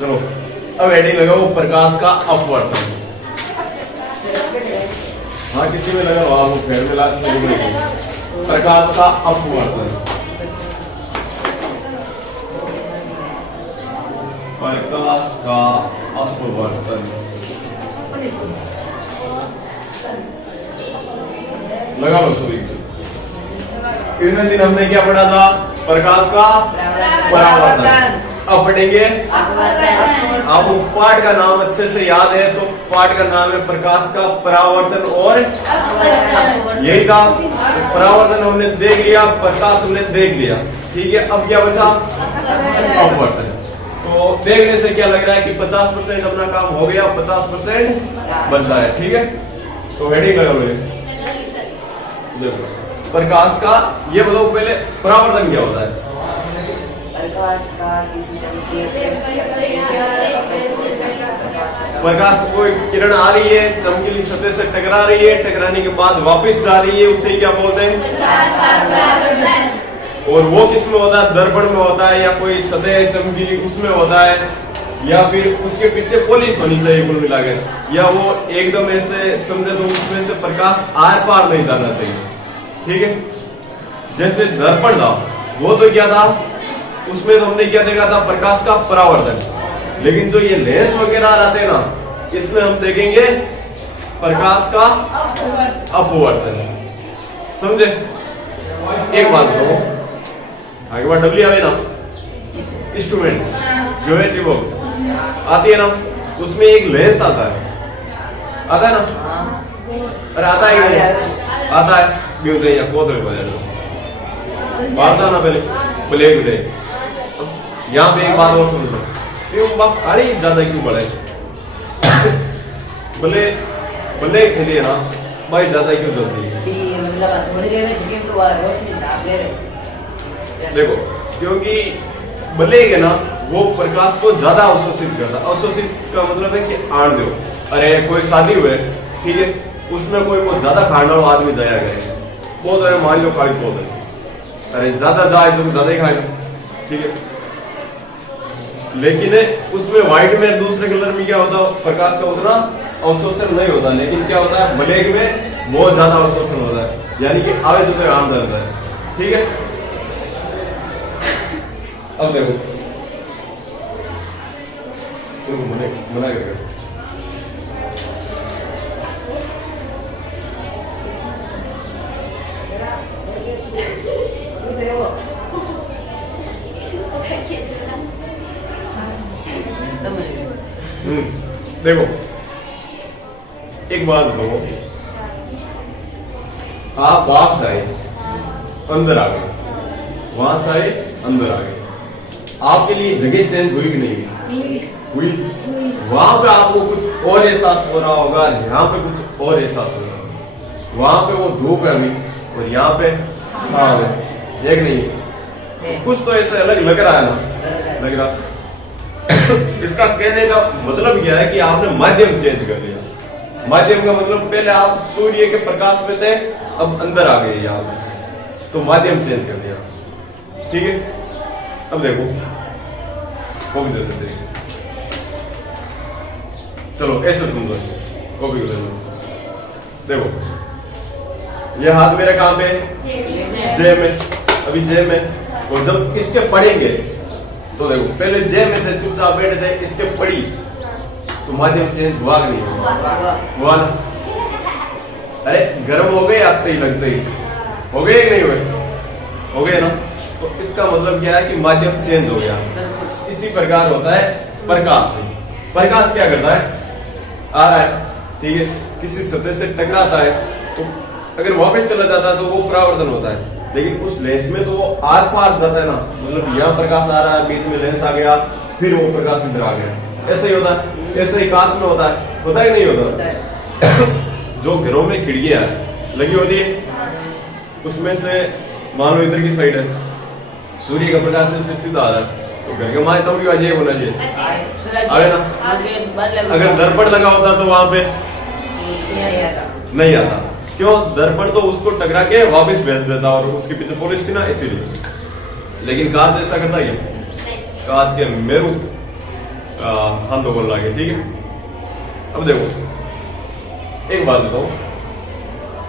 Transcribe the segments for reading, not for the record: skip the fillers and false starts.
चलो अब हेडिंग लगाओ प्रकाश का अपवर्तन। हाँ किसी में लगा वहां वो फेर में लास्ट में प्रकाश का अपवर्तन। प्रकाश का अपवर्तन लगा लो सभी। इतने दिन हमने क्या पढ़ा था? प्रकाश का परावर्तन। अब पढ़ेंगे आपको पाठ का नाम अच्छे से याद है तो पाठ का नाम है प्रकाश का परावर्तन और यही था। परावर्तन हमने देख लिया, प्रकाश हमने देख लिया, ठीक है। अब क्या बचा? अपवर्तन। तो देखने से क्या लग रहा है कि 50% अपना काम हो गया, 50% बचा है, ठीक है। तो हेडिंग लगा लो प्रकाश का। ये बताओ पहले परावर्तन क्या होता है? प्रकाश कोई किरण आ रही है, चमकीली सतह से टकरा रही है, टकराने के बाद वापस जा रही है, उसे क्या बोलते हैं? और वो किस में होता है? दर्पण में होता है, या कोई सतह चमकीली उसमें होता है, या फिर उसके पीछे पॉलिश होनी चाहिए कुल मिलाकर, या वो एकदम ऐसे समझे तो उसमें से प्रकाश आर पार नहीं जाना चाहिए, ठीक है। जैसे दर्पण था वो तो क्या था? उसमें तो हमने क्या देखा था? प्रकाश का परावर्तन। लेकिन जो ये लेंस वगैरह आते हैं ना, इसमें हम देखेंगे प्रकाश का अपवर्तन। समझे? एक बात तो आगे बार डब्ल्यू आवे ना, इंस्ट्रूमेंट ज्योमेट्री बॉक्स आती है ना, उसमें एक लेंस आता है ना? अरे आता है नहीं? आता है क्यों नहीं? बहुत बात ना पहले ब्लैक डे। यहाँ पे एक बात और समझ लो, क्यों बात अरे ज्यादा क्यों बढ़े? भले खेलिए ना भाई, ज्यादा क्यों जल्दी है? देखो क्योंकि भले है ना वो प्रकाश को ज्यादा अवशोषित करता। अवशोषित का मतलब है कि आड़ दो। अरे कोई शादी हुए, ठीक है, उसमें कोई को ज्यादा खाना वाला आदमी जाया करे, बहुत अरे मान लो काली पौधे, अरे ज्यादा जाए तो ज्यादा ही खाएगा, ठीक है। लेकिन उसमें व्हाइट में दूसरे कलर में क्या होता है? प्रकाश का उतना अवशोषण नहीं होता, लेकिन क्या होता है? ब्लैक में बहुत ज्यादा अवशोषण होता है, यानी कि आवे तो आम दर्द है, ठीक है। अब देखो मना करके देखो एक बात बताओ, आप वहां से आए अंदर आ गए, वहां से आए अंदर आ गए, आपके लिए जगह चेंज हुई कि नहीं हुई? वहां पे आपको कुछ और एहसास हो रहा होगा, यहाँ पे कुछ और एहसास हो रहा होगा। वहां पे वो धूप है अभी और यहाँ पे छाव है, एक नहीं, कुछ तो ऐसा अलग लग रहा है ना, लग रहा। इसका कहने का मतलब क्या है कि आपने माध्यम चेंज कर लिया। माध्यम का मतलब पहले आप सूर्य के प्रकाश में थे, अब अंदर आ गए यहाँ पे, तो माध्यम चेंज कर दिया, ठीक है। अब देखो कॉपी दे देते, चलो ऐसे समझो, कॉपी दे दो। देखो ये हाथ मेरे कहां पे? जेब में, अभी जेब में। और जब इसके पड़ेंगे तो देखो पहले जेब में थे, चुपचाप बैठे थे, इसके पड़ी तो माध्यम चेंज हुआ नहीं? हुआ ना? अरे गर्म हो गए आते ही, लगते ही हो गए कि नहीं हुए? हो गए ना? तो इसका मतलब क्या है कि माध्यम चेंज हो गया। इसी प्रकार होता है प्रकाश में। प्रकाश क्या करता है? आ रहा है, ठीक है, किसी सतह से टकराता है, तो अगर वापस चला जाता है तो वो परावर्तन होता है। लेकिन उस लेंस में तो वो आर पार जाता है ना, मतलब यहाँ प्रकाश आ रहा है, बीच में लेंस आ गया, फिर वो प्रकाश इधर आ गया। ऐसे ही होता है, ऐसे ही कांच में होता ही नहीं होता। जो घरों में खिड़कियां लगी होती है, उसमें से मान लो इधर की साइड है, सूर्य का प्रकाश से सीधा आ रहा है, तो घर के माए तो भी अजय होना चाहिए, आगे ना। अगर दर्पण लगा होता तो वहां पे नहीं आता। क्यों? दर्पण तो उसको टकरा के वापस भेज देता और उसके पीछे पुलिस थी ना, इसीलिए। लेकिन कांच ऐसा करता है? कांच के मेरू हाथों को लाके, ठीक है। अब देखो एक बात बताओ,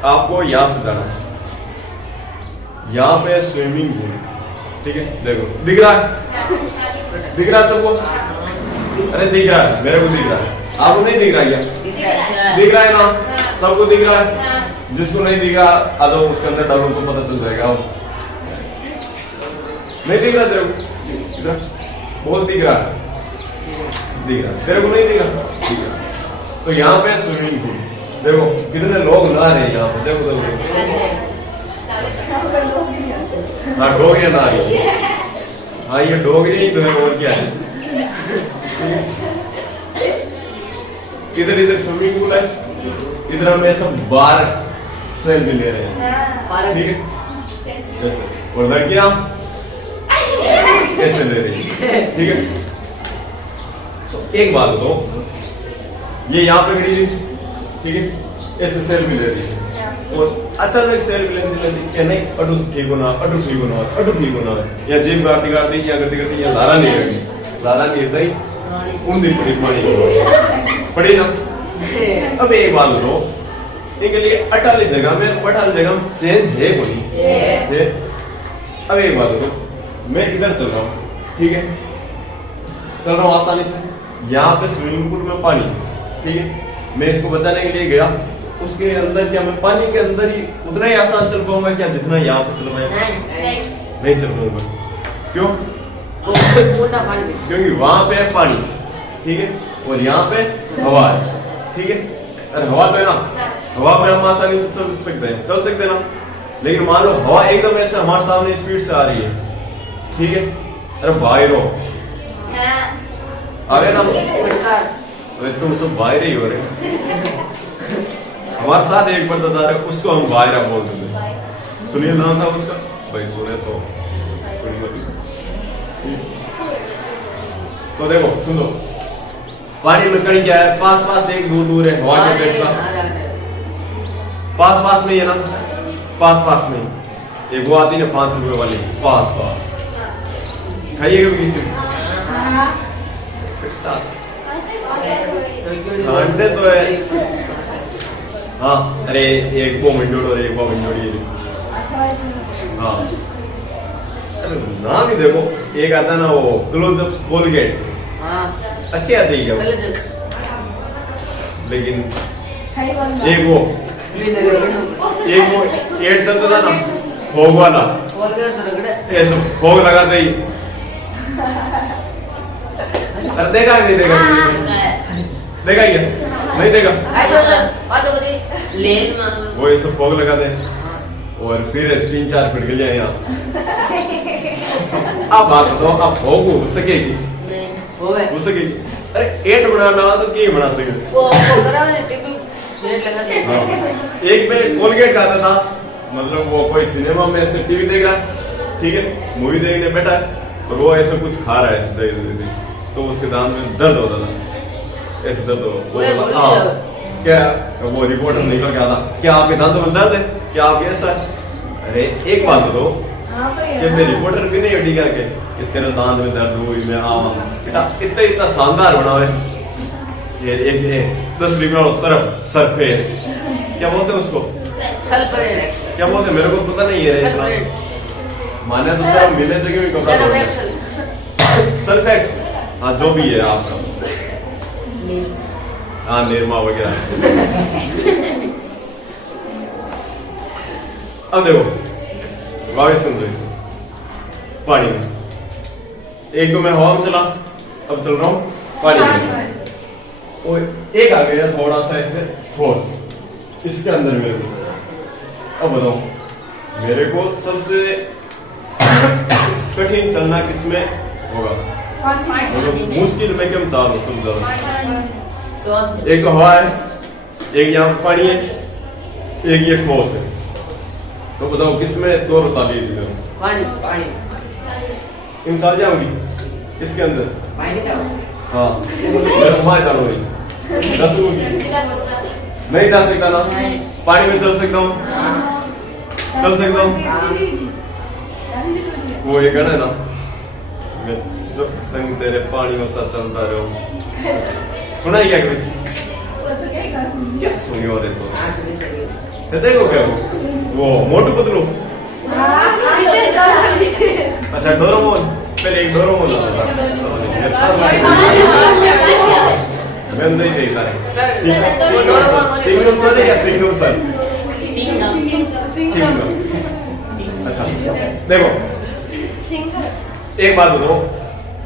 आपको यहां से जाना, यहाँ पे स्विमिंग पूल, ठीक है। देखो दिख रहा है, दिख रहा है सबको? अरे दिख रहा है, मेरे को दिख रहा है, आपको नहीं दिख रहा है क्या? दिख रहा है ना, सबको दिख रहा है। जिसको नहीं दिख रहा आ जाओ उसके अंदर डालो तो पता चल जाएगा। नहीं दिख रहा तेरे को? बहुत दिख रहा है, दिख रहा है, तेरे को नहीं दिख रहा? तो यहाँ पे स्विमिंग पूल, देखो कितने लोग नहा रहे हैं यहाँ पे, देखो देखो। हाँ डोगरी नहा रही है, हाँ ये डोगरी ही तो है, और क्या है। इधर इधर स्विमिंग पूल है, इधर हम सब बार सेल्फी ले रहे हैं, ठीक है। जैसे और लड़कियां कैसे ले रही है, ठीक है। तो एक बात तो ये यहाँ पे खड़ी, ठीक है, ऐसे सेल्फी ले रही है और अचानक सेल्फी लेती क्या नहीं, अडू ठीक होना, अडू ठीक होना, अडू ठीक होना, या जेब गाड़ती गाड़ती या करती करती या लारा नहीं करती, लारा नहीं करती उन दिन पड़ी पड़ी ना। अब एक बात लो, इनके लिए अटाली जगह में पटाली जगह में चेंज है कोई? अब एक बात लो, मैं इधर चल रहा हूँ, ठीक है, चल रहा हूँ आसानी से, यहाँ पे स्विमिंग पूल में पानी, ठीक है, मैं इसको बचाने के लिए गया, उसके अंदर क्या मैं पानी के अंदर ही उतना ही आसान चल पाऊंगा क्या जितना यहाँ पे चल रहा है? नहीं चल पाऊंगा। क्यों? क्योंकि वहां पे है पानी, ठीक है, और यहाँ पे हवा है, ठीक है। अरे हवा तो है ना, हवा में हम आसानी से चल सकते हैं ना, लेकिन मान लो हवा एकदम ऐसे हमारे सामने स्पीड से आ रही है, ठीक है, अरे बाहर हो आ गए ना, अरे तुम सब बाहर ही हो रहे। हमारे साथ एक पर्दादार है, उसको हम बायरा बोलते थे, सुनिए नाम था उसका, भाई सुने तो देखो सुनो, पानी में कहीं क्या है, पास पास एक दूर दूर है, हवा के पेड़ पास पास में है ना, पास पास में एक वो आती है 5 रुपए वाली, पास पास खाइएगा किसी अंडे तो है। हाँ अरे एक वो मंडोड़ और एक वो मंडोड़ी, हाँ अरे नाम ही देखो, एक आता ना वो क्लोज कोलगेट, अच्छी आती है क्या वो? लेकिन एक वो एड चलता था ना फोग वाला, ऐसा फोग लगाते ही, अरे देखा है नहीं देखा? देखा ही है नहीं देखा? वो ये सब फोग लगा दे और फिर 3-4 फट गलियां यहाँ। अब बात बताओ, अब फोग हो सकेगी? हो सकेगी? अरे एट बनाना तो क्या बना सके? एक मैंने कोलगेट खाता था, मतलब वो कोई सिनेमा में ऐसे टीवी देख रहा है, ठीक है, मूवी देखने बैठा है और वो ऐसा कुछ खा रहा है, तो उसके दांत में दर्द होता था, ऐसे दर्द हो, क्या वो रिपोर्टर निकल के आता, क्या आपके दांतों में दर्द है, क्या आपके ऐसा है? अरे एक बात तो मैं रिपोर्टर भी नहीं हटी करके कि तेरे दांत में दर्द हुई, मैं इतना इतना शानदार बनावे, ये एक 10 रुपये वाला सरफेस क्या बोलते हैं उसको, क्या बोलते हैं मेरे को पता नहीं है, माने तो सब मिले जगह में कपड़ा सरफेक्स, हाँ जो भी है आपका, हाँ निरमा वगैरह। अब देखो गाड़ी सुन रही पानी में, एक तो मैं हवा में चला, अब चल रहा हूँ पानी में, और एक आ गया थोड़ा सा ऐसे फोर्स इसके अंदर मेरे को। अब बताओ मेरे को सबसे कठिन चलना किसमें होगा, मुश्किल में क्या चालू समझा, एक तो हवा है, एक यहाँ पानी है, एक ये ठोस है, तो बताओ किसमें दो रोताली पानी इन चल जाऊंगी इसके अंदर, हाँ तुम्हारी चालू रही 10 नहीं जा सकता ना, पानी में चल सकता हूँ, चल सकता हूँ, वो एक है ना, मैं संग तेरे पानी सा चलता रहो। सुना ही क्या कभी? क्या सुनी हो रहे तो? देखो क्या वो मोटू पतलू। अच्छा डोरेमोन, पहले एक डोरेमोन होता था। मैं नहीं देखता है। सिंगम सन या सिंगम सन? सिंगम। अच्छा देखो एक बात बताओ,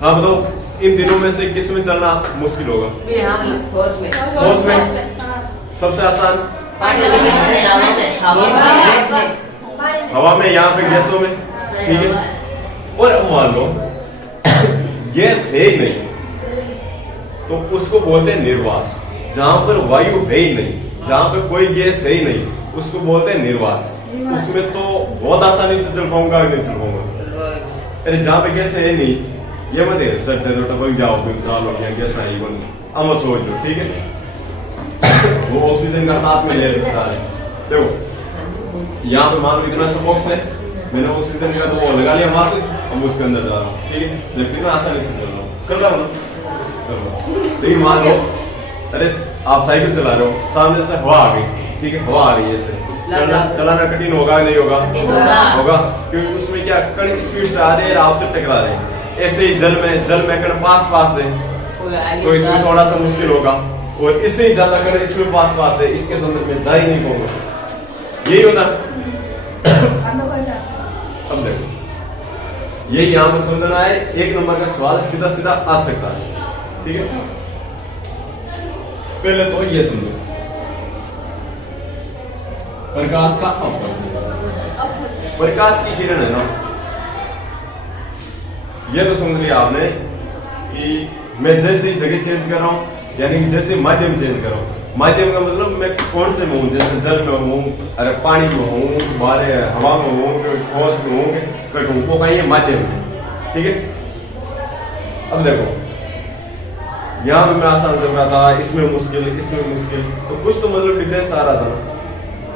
हाँ बताओ इन दिनों में से किस में चलना मुश्किल होगा? होश में। सबसे आसान हवा में, यहाँ पे गैसों में, ठीक है। और अब मान लो गैस है ही नहीं तो उसको बोलते हैं निर्वात। जहां पर वायु है ही नहीं, जहां पर कोई गैस है ही नहीं, उसको बोलते हैं निर्वात। उसमें तो बहुत आसानी से चल पाऊंगा नहीं चल पाऊंगा। अरे जहां पे गैस है नहीं, ये मत है सर दे दो टपक जाओ फिर चालो गैस आई बन अब सोच लो, ठीक है। वो ऑक्सीजन का साथ में ले लेता है। देखो यहाँ पे मान लो इतना सा बॉक्स है, मैंने ऑक्सीजन का तो वो लगा लिया वहां से, अब उसके अंदर जा रहा हूँ, ठीक है। जबकि मैं आसानी से चल रहा हूँ ना। लेकिन मान लो अरे आप साइकिल चला रहे हो, सामने से हवा आ गई, ठीक है, हवा आ रही है इससे चलाना कठिन होगा नहीं होगा? होगा, क्योंकि उसमें क्या कण स्पीड से आ रहे हैं, आपसे टकरा रहे हैं। ऐसे ही जल में कण पास है तो इसमें थोड़ा सा मुश्किल होगा, और इससे ही ज्यादा कण इसमें पास है, इसके अंदर में जा ही नहीं पाऊंगा। यही होता। अब देखो यही यहाँ पर समझना है। एक नंबर का सवाल सीधा आ सकता है, ठीक है। पहले तो ये समझो प्रकाश का अपवर्तन। प्रकाश की किरण है ना, ये तो समझ लिया आपने कि मैं जैसे जगह चेंज कर रहा हूं, यानी कि जैसे माध्यम चेंज कर रहा हूं। माध्यम का मतलब मैं कौन से में हूं, जैसे जल में हूं, अरे पानी में हूं, बारे हवा में हूं, ठोस में हूं, कट हूं, वो कहीं माध्यम में, ठीक है। अब देखो यहाँ पे मैं आसान चल रहा था, इसमें मुश्किल, तो कुछ तो मतलब डिफरेंस आ रहा था ना।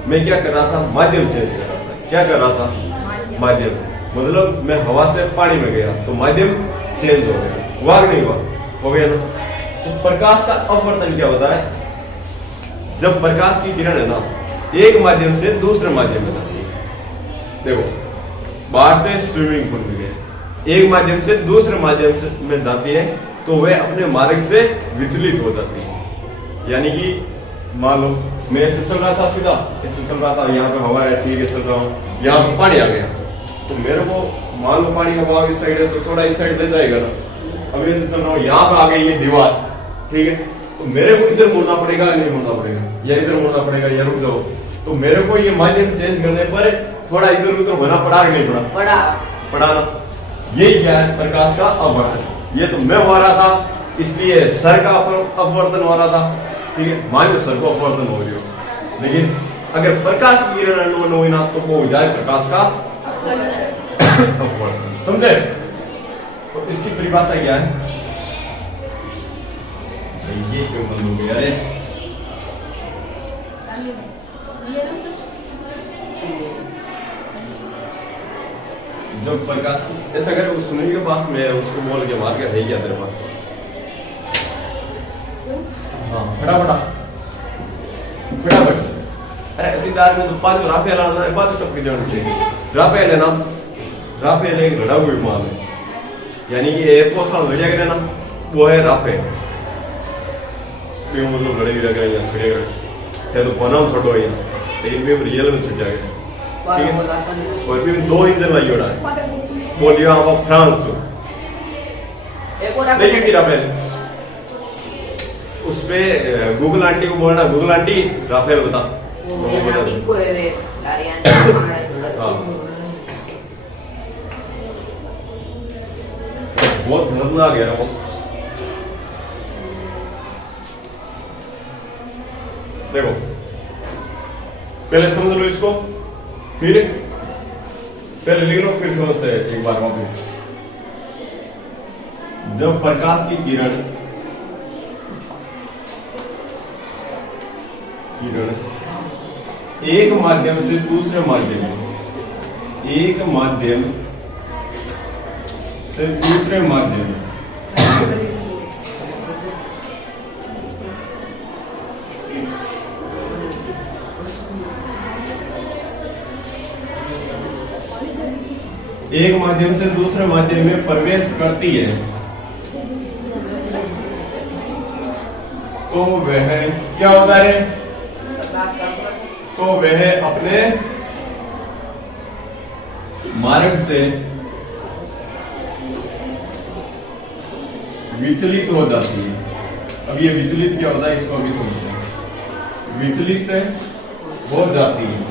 मैं क्या कर रहा था? माध्यम चेंज कर रहा था। क्या कर रहा था? माध्यम, मतलब मैं हवा से पानी में गया तो माध्यम चेंज हो गया, हुआ नहीं हुआ? हो गया ना। तो प्रकाश का अपवर्तन क्या होता है? जब प्रकाश की किरण है ना, एक माध्यम से दूसरे माध्यम में जाती है। देखो बाहर से स्विमिंग पूल में गए, एक माध्यम से दूसरे माध्यम से में जाती है तो वह अपने मार्ग से विचलित हो जाती है। यानी कि मान लो मैं ऐसे चल रहा था, सीधा ऐसे चल रहा था, यहाँ पे हवा है, ठीक है, चल रहा हूँ, यहाँ पे पानी आ गया तो मेरे को मान लो पानी का बहाव इस साइड है तो थोड़ा इस साइड ले जाएगा ना। अब ऐसे चल रहा हूँ, यहाँ पे आ गई ये दीवार, ठीक है, तो मेरे को इधर मुड़ना पड़ेगा नहीं मुड़ना पड़ेगा, या इधर मुड़ना पड़ेगा या रुक जाओ। तो मेरे को ये माध्यम चेंज करने पर थोड़ा इधर उधर होना पड़ा कि नहीं पड़ा ना। यही क्या है? प्रकाश का अपवर्तन। ये तो मैं हो रहा था, इसलिए सर का अपवर्तन हो रहा था, ठीक है, मान लो सर को अपवर्तन हो रही हो, लेकिन अगर प्रकाश की किरण अनुवन हुई ना तो वो हो जाए प्रकाश का अपवर्तन। समझे? तो इसकी परिभाषा क्या है? ये क्यों बंद हो गया? अरे जब प्रकाश ऐसा अगर उस सुनील के पास में उसको बोल के मार के है क्या तेरे पास? हाँ फटाफट। अरे अतिदार में तो 5 राफेल आना है, 5 टपके जाना चाहिए। राफेल है ना, राफेल एक लड़ा हुई माल है, यानी कि एयरफोर्स वाला लड़िया गया ना, वो है राफेल। क्यों मतलब लड़े गिरा गया या छुड़े गए तो बनाम छोटो है, लेकिन भी रियल में छुट जाएगा, ठीक है। और फिर 2 इंजन लाई उड़ा है, बोलिए आप फ्रांस देखिए कि राफेल उस पे गूगल आंटी को बोलना, गूगल आंटी राफेल बता। बहुत खतरनाक है वो। देखो पहले समझ लो इसको, फिर पहले लिख लो, फिर समझते हैं एक बार वापस। जब प्रकाश की किरण एक माध्यम से दूसरे माध्यम में, एक माध्यम से दूसरे माध्यम में एक माध्यम से दूसरे माध्यम में प्रवेश करती है तो वह क्या होता है? तो वह अपने मार्ग से विचलित हो जाती है। अब ये विचलित क्या होता है इसको अभी समझते हैं। विचलित हो जाती है।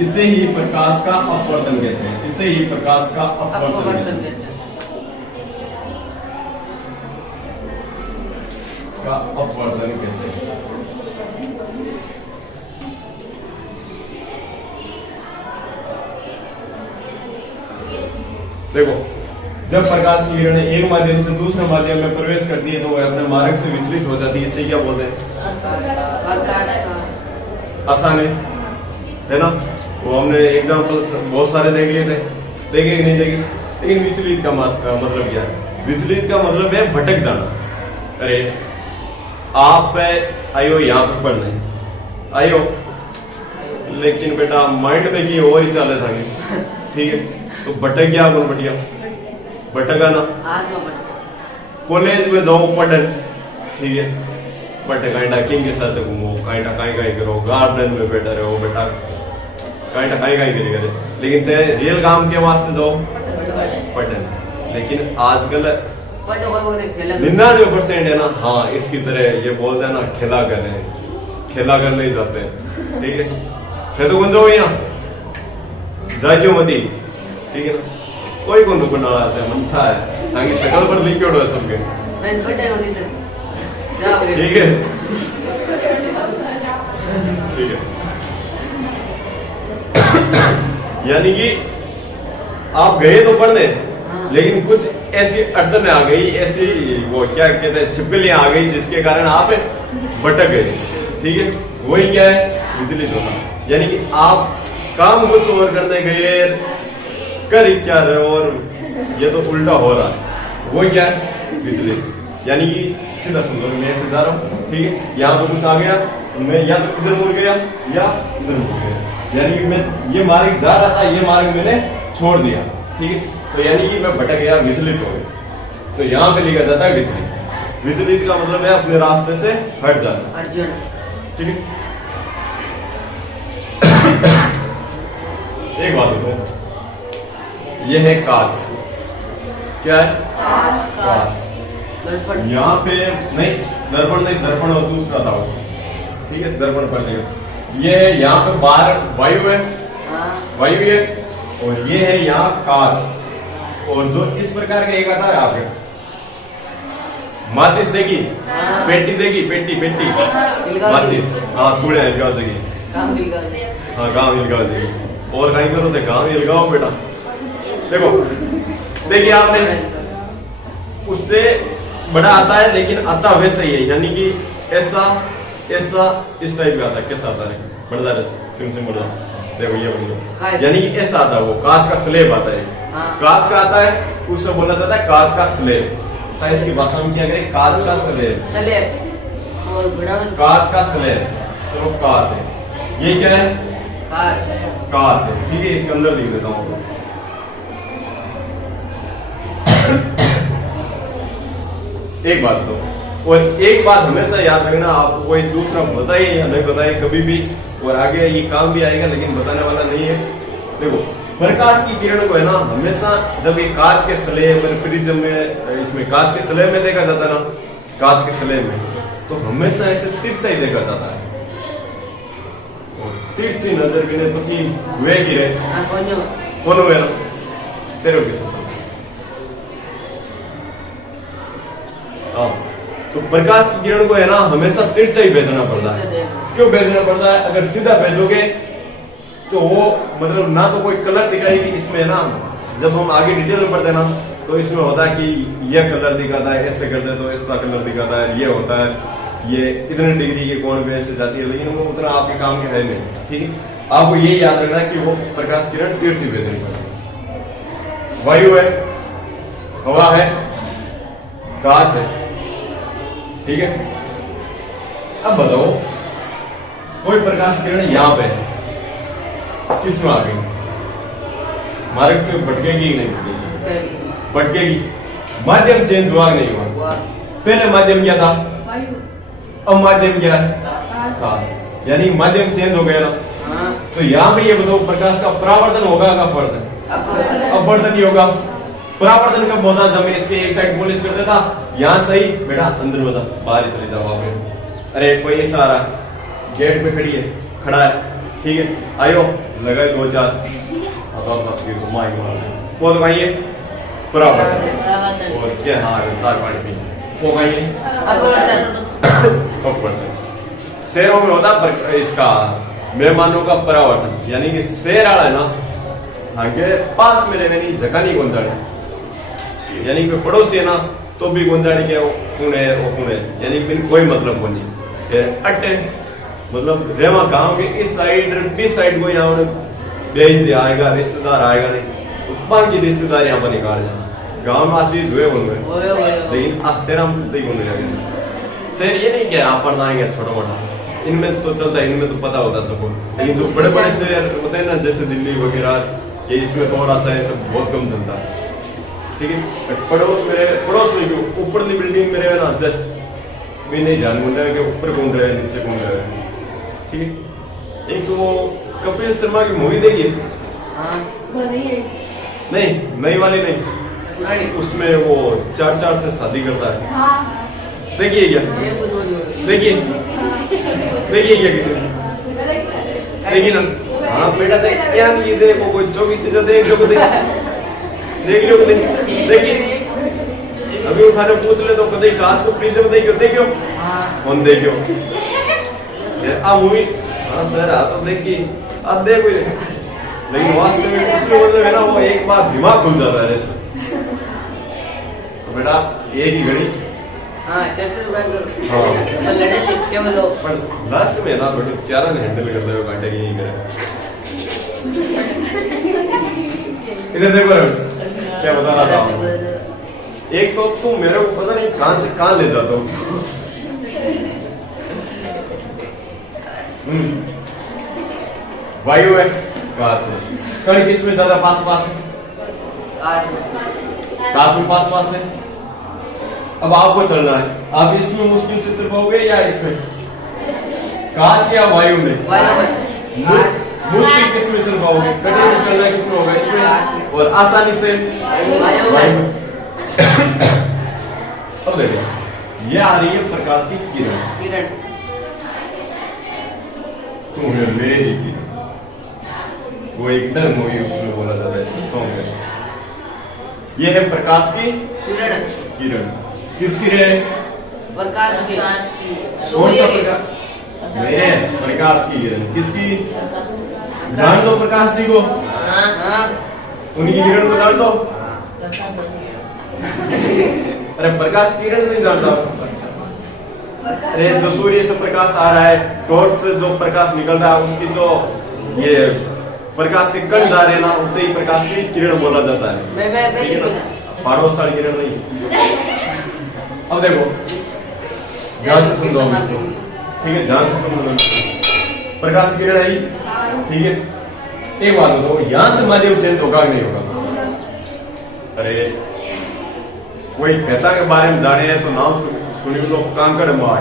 इसे ही प्रकाश का अपवर्तन कहते हैं। इसे ही प्रकाश का अपवर्तन कहते हैं। का अपवर्तन कहते हैं। देखो, जब प्रकाश की किरण एक माध्यम से दूसरे माध्यम में प्रवेश करती है तो वह अपने मार्ग से विचलित हो जाती है। इसे क्या बोलते हैं? आसान है ना? वो हमने एग्जाम्पल बहुत सारे देख लिए थे, देखे कि नहीं देखे? लेकिन विचलित का मतलब क्या है? विचलित का मतलब है भटक जाना। अरे आप आयो यहाँ पे पढ़ने आयो, लेकिन बेटा माइंड में की और ही चाले था, ठीक है? तो भटक गया कौन? बढ़िया भटका ना। कॉलेज में जाओ पढ़ने, ठीक है? बट काइंडा किंग के साथ घूमो, काइंडा काई करो, गार्डन में बैठे रहो बेटा, काइंडा काई करी करे, लेकिन ते रियल काम के वास्ते जाओ पढ़ने। लेकिन आजकल 99% है ना, हाँ इसकी तरह ये बोलते हैं ना, खेला कर रहे हैं, खेला कर नहीं जाते हैं, ठीक है? खेतो कौन जाओ यहाँ जाइयो मती, ठीक है ना? कोई कौन दुकान आता है, मनता है ताकि शकल पर लिक्विड हो सबके, ठीक है? ठीक है। यानी कि आप गए तो पढ़ने, लेकिन कुछ ऐसी अड़चन आ गई, ऐसी वो क्या कहते हैं छिपकलियां आ गई, जिसके कारण आप भटक गए, ठीक है? वही क्या है? विचलित होना। यानी कि आप काम कुछ और करने गए, कर क्या रहे हो और ये तो उल्टा हो रहा है, वो क्या है? विचलित। यानी कि सीधा समझो, मैं ऐसे जा रहा हूँ, ठीक है? यहाँ पर कुछ आ गया, मैं या तो इधर मुड़ गया या इधर मुड़ गया, यानी कि मैं ये मार्ग जा रहा था, ये मार्ग मैंने छोड़ दिया, ठीक है? तो यानी कि मैं भटक गया, विचलित हो गया। तो यहाँ पे लिखा जाता है विचलित। विचलित का मतलब है अपने रास्ते से हट जाना, ठीक है? एक बात बताओ, ये है कांच। क्या है? कांच। यहाँ पे नहीं, दर्पण नहीं, दर्पण और दूसरा था वो, ठीक है? दर्पण पर लिखा। ये यहाँ पे बाहर वायु है, वायु है, और ये है यहाँ कांच। और जो इस प्रकार का एक आता है आपके, माचिस देगी, पेटी देगी, पेटी माचिस, हाँ कूड़े हिलगाव देगी, हाँ गाँव हिलगाव देगी। और कहीं करो तो गाँव हिलगाओ बेटा। देखो देखिए आपने, उससे बड़ा आता है, लेकिन आता वैसा ही है, यानी कि ऐसा ऐसा इस टाइप का आता है। कैसा आता है? बड़ा सिम बड़ा, देखो ये बंदा, यानी कि ऐसा आता है, वो कांच का स्लेब आता है, कांच का आता है, उससे बोला जाता है कांच का स्लेब। साइंस की भाषा में क्या करें? कांच का स्लेब, कांच का स्लेब। चलो कांच है, ये क्या है? कांच है, ठीक है? इसके अंदर लिख देता हूँ। एक बात तो, और एक बात हमेशा याद रखना, आपको कोई दूसरा बताए या नहीं बताए कभी भी, और आगे ये काम भी आएगा, लेकिन बताने वाला नहीं है। देखो, प्रकाश की किरण को है ना, हमेशा जब ये कांच के स्लेब में, प्रिज्म में, इसमें कांच के स्लेब में देखा जाता है ना, कांच के स्लेब में, तो हमेशा ऐसे तिरछा ही देखा जाता है। तिरछी नजर गिरे तो कि वे गिरे कौन हुए ना तेरे के साथ। तो प्रकाश की किरण को है ना, हमेशा तिरछा ही भेजना पड़ता है। क्यों भेजना पड़ता है? अगर सीधा भेजोगे तो वो मतलब ना तो कोई कलर दिखाएगी इसमें ना, जब हम आगे डिटेल में पढ़ते ना, तो इसमें होता है कि ये कलर दिखाता है, ऐसे करते तो ऐसा कलर दिखाता है, ये होता है, ये इतने डिग्री के कोण पे ऐसे जाती है, लेकिन वो उतना आपके काम के है नहीं, ठीक है? आपको ये याद रखना है कि वो प्रकाश किरण तिरछी भेजनी पड़ेगी। वायु है, हवा है, कांच है। ठीक है, अब बताओ कोई प्रकाश किरण यहां पे है, किस में आ गई? मार्ग से भटकेगी ही नहीं भटकेगी? भटकेगी। माध्यम चेंज हुआ नहीं हुआ? पहले माध्यम क्या था? अब माध्यम क्या है? कांच। यानी माध्यम चेंज हो गया ना। तो यहाँ पे ये बताओ प्रकाश का परावर्तन होगा का अपवर्तन? अपवर्तन ही होगा। परावर्तन कब होता? जब मैं इसके एक साइड पॉलिश कर देता, यहाँ सही बेटा अंदर बता, बाहर ही चले जाओ वापस। अरे कोई ऐसा आ रहा गेट पे खड़ी है, खड़ा है, ठीक है, आयो लगा 2-4 वो तो कहिए परावर्तन। और क्या? हाँ 4 पानी पी वो कहिए अपवर्तन। शहरों में होता इसका मेहमानों का परावर्तन, यानी कि शहर आड़ा है ना आगे पास में रहने नहीं जगह नहीं गुंजाड़े, यानी कि पड़ोसी है ना तो भी गुंजाड़ी के कौन है वो कौन है, यानी कि कोई मतलब को नहीं अट्टे मतलब रेवा गांव के इस साइड किस साइड को यहाँ बेईज आएगा, रिश्तेदार आएगा नहीं तो बाकी रिश्तेदार यहाँ पर निकाल जाए। गांव में आज चीज हुए बन गए, लेकिन आज शहर हम नहीं बोलने लगे। शहर ये नहीं क्या आप पढ़ना है छोटा मोटा, इनमें तो चलता है, इनमें तो पता होता सबको, लेकिन जो बड़े बड़े शहर होते हैं ना जैसे दिल्ली वगैरह, ये इसमें थोड़ा सा ये सब बहुत कम चलता है। ठीक है, पड़ोस में क्यों ऊपर की बिल्डिंग में रहे ना जस्ट भी नहीं ध्यान मुंडा है कि ऊपर कौन रहे नीचे कौन रहे। ठीक है, एक तो वो कपिल शर्मा की मूवी देखिए? नहीं नई वाली नहीं, उसमें वो 4 से शादी करता है। देखिए क्या? देखिए क्या किसी ने देखिए ना? हाँ बेटा देख यार, ये देखो कोई जो भी चीजें देख लो देखिए अभी उठाने पूछ ले तो कभी कांच को फ्रीजर में देखियो कौन देखियो आ मूवी। हाँ सर आ तो देखिए अब देखो, लेकिन वास्तव में कुछ लोगों ने है ना वो एक बार दिमाग खुल जाता है ऐसे। तो बेटा एक ही घड़ी पर लास्ट में ना बेटा चारा ने हैंडल करते हुए काटे की नहीं करे। इधर देखो क्या बता रहा था, एक तो तुम मेरे को पता नहीं कहां से कहां ले जाता हो। वायु है, कांच है, कण किसमें ज्यादा पास है? कांच में पास है। अब आपको चलना है, आप इसमें मुश्किल से चल पाओगे या इसमें? कांच या वायु में? मुश्किल किसमें चल पाओगे? कठिन में चलना किसमें होगा? इसमें। और आसानी से वायु में। अब देखो ये आ रही है प्रकाश की किरण, तुम्हें मेरी किरण, वो एक डर मूवी उसमें बोला जाता है सॉन्ग में। ये है प्रकाश की किरण। किसकी रे? प्रकाश की, सूर्य की। नहीं प्रकाश की किरण किसकी? जान दो प्रकाश जी को, उनकी किरण को जान दो। अरे प्रकाश किरण नहीं जानता? अरे जो सूर्य से प्रकाश आ रहा है, टॉर्च से जो प्रकाश निकल रहा है, उसकी जो ये प्रकाश के कण जा रहे हैं ना, उससे ही प्रकाश की किरण बोला जाता है। पारदर्शी किरण नहीं। अब देखो ध्यान से समझो इसको, ठीक है? ध्यान से समझो, प्रकाश किरण आई, ठीक है? एक बात बताओ, यहां से माध्यम चेंज होगा कि नहीं होगा? अरे कोई कहता के बारे में जाने हैं तो नाम सुनियो तो कांकड़ मार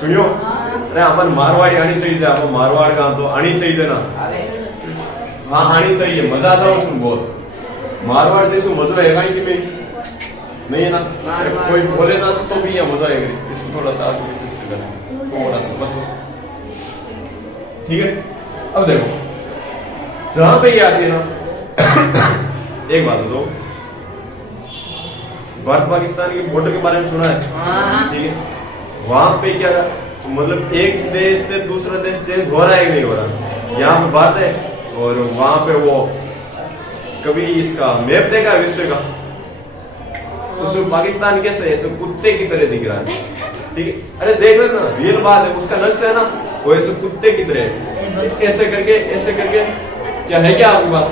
सुनियो। अरे अपन मारवाड़ी आनी चाहिए, अपन मारवाड़ का तो आनी चाहिए ना। हाँ आनी चाहिए, मजा आता है उसमें बहुत। मारवाड़ जैसे मजा है कि नहीं है ना? कोई बोले ना तो भी मजा आएगा। इसको थोड़ा सा थोड़ा सा बस, ठीक है? अब देखो जहां पे ये आती है ना, एक बात बताओ, भारत पाकिस्तान के बॉर्डर के बारे में सुना है? ठीक है, वहां पे क्या मतलब एक देश से दूसरा देश चेंज हो रहा है कि नहीं हो रहा? यहाँ पे बात है, और वहां पे वो कभी इसका मैप देखा विश्व का, उसमें पाकिस्तान कैसे ऐसे कुत्ते की तरह दिख रहा है, ठीक है? अरे देख रहे ना, रियल बात है, उसका नक्शा है ना वो ऐसे कुत्ते की तरह ऐसे करके क्या है क्या आपके पास?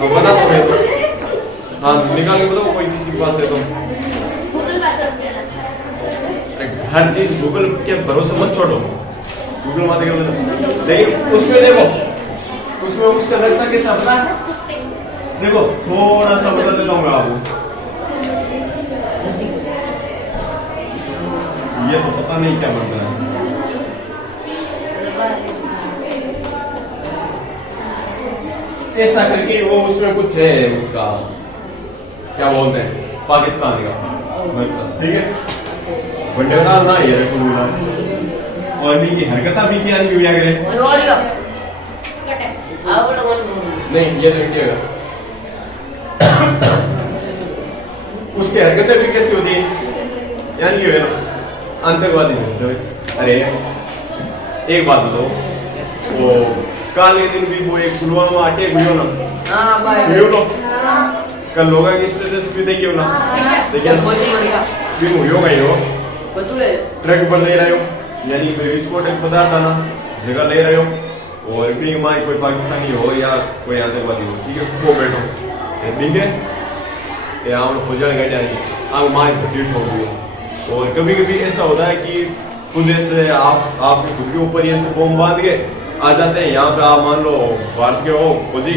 बता दो मेरे को। हाँ निकाल के बताओ कोई किसी के पास है तो। हर चीज गूगल के भरोसे मत छोड़ो, गूगल मत देखो, लेकिन उसमें देखो, उसमें उसका नक्शा कैसा पता है? देखो थोड़ा सा बता देता हूँ मैं आपको, ये तो पता नहीं क्या बनता है। ऐसा करके वो उसमें कुछ है, उसका क्या बोलते हैं, पाकिस्तान का नक्शा, ठीक है। बंडेरा ना ये रखूंगा और भी की हरकत भी किया नहीं हुआ करे नहीं, ये देखिएगा उसकी हरकतें भी कैसी होती है, यानी ये है ना आतंकवादी में। अरे एक बात बताओ, वो काले दिन भी वो एक पुलवामा अटैक हुआ ना, कल लोगों की स्टेटस भी देखियो ना, देखिए भी हुआ ही हो, ट्रक पर ले रहे हो, यानी कोई विस्फोटक पदार्थ आना जगह ले रहे हो, और भी माई कोई पाकिस्तानी हो या कोई आतंकवादी हो, ठीक है, वो बैठो ठीक है, ये आम उजड़ गए जाए आम माई भजीट हो गई हो। और कभी कभी ऐसा होता है कि खुद ऐसे आपके खुद के ऊपर ये से बम बांध के आ जाते हैं, यहाँ पे आप मान लो भारत के हो फौजी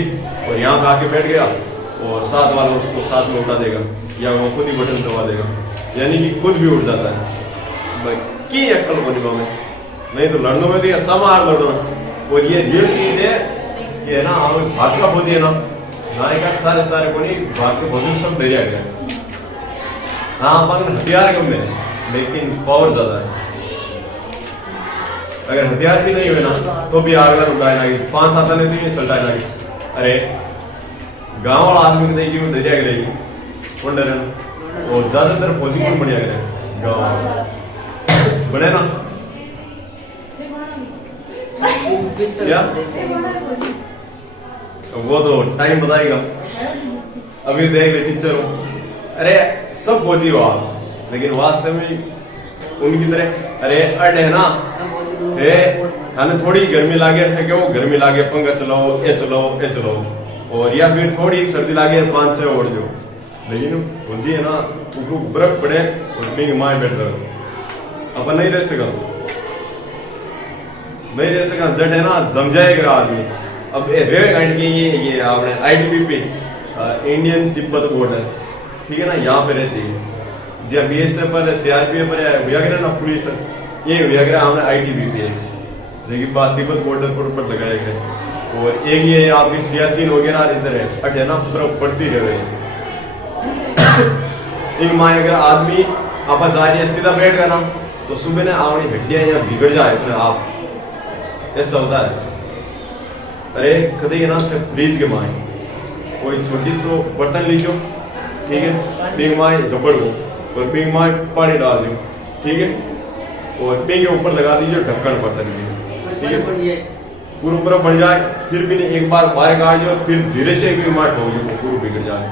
और यहाँ पे आके बैठ गया और साथ वाला उसको साथ में उठा देगा या वो खुद ही बटन दबा देगा, यानी कि खुद भी उठ जाता है। की अक्ल बनी में नहीं तो लड़ने में तो समार लड़ना, और ये रियल चीज है कि है ना भारत का फौजी है ना, नाय का सारे को नहीं, भारत के फौजी सब दरिया गया। हाँ अपन हथियार कम है लेकिन पावर ज्यादा है, अगर हथियार भी नहीं हुए ना तो भी आगला उड़ाए ना, 5-7 आने तो ये सल्टाए ना। अरे गांव वाला आदमी को देखिए वो दरिया गिरेगी और ज्यादातर फौजी को बढ़िया गिरे गाँव बने ना या वो तो टाइम बताएगा। अभी देख रहे टीचर हो, अरे सब फौजी हो आप, लेकिन वास्तव में उनकी तरह अरे अड है ना, हमें थोड़ी गर्मी लागे ठेके वो गर्मी लागे पंखा चलाओ ये चलाओ, और या फिर थोड़ी सर्दी लागे 5 से ओढ़ जो, लेकिन फौजी है ना उनको बर्फ पड़े और पिंग माए बैठ कर अपन नहीं रह सका जट है ना जम जाएगा आदमी। अब रेड काइंड की ये आपने ITBP इंडियन तिब्बत बॉर्डर, ठीक है ना, यहाँ पे रहती है जी। BSF पर CRPF पर हुआ ना पुलिस, ये हुआ हमने ITBP है जो बात तिब्बत बॉर्डर पर लगाए गए। और एक ये आपकी सियाचिन वगैरह इधर है अटे ना बर्फ पड़ती रहे एक माँ अगर आदमी आप जा रही है सीधा बैठ गया ना तो सुबह ने आवनी हड्डियां या बिगड़ जाए अपने आप, ऐसा होता है। अरे कभी ना फ्रीज के माए कोई छोटी सी बर्तन लीजो, ठीक है, पिंग माए रबड़ को और पिंग माए पानी डाल दो, ठीक है, और पिंग के ऊपर लगा दीजिए ढक्कन बर्तन की, ठीक है, पूरा बन जाए, फिर भी नहीं एक बार बाहर काट दो, फिर धीरे से एक मार हो जाए पूरा बिगड़ जाए।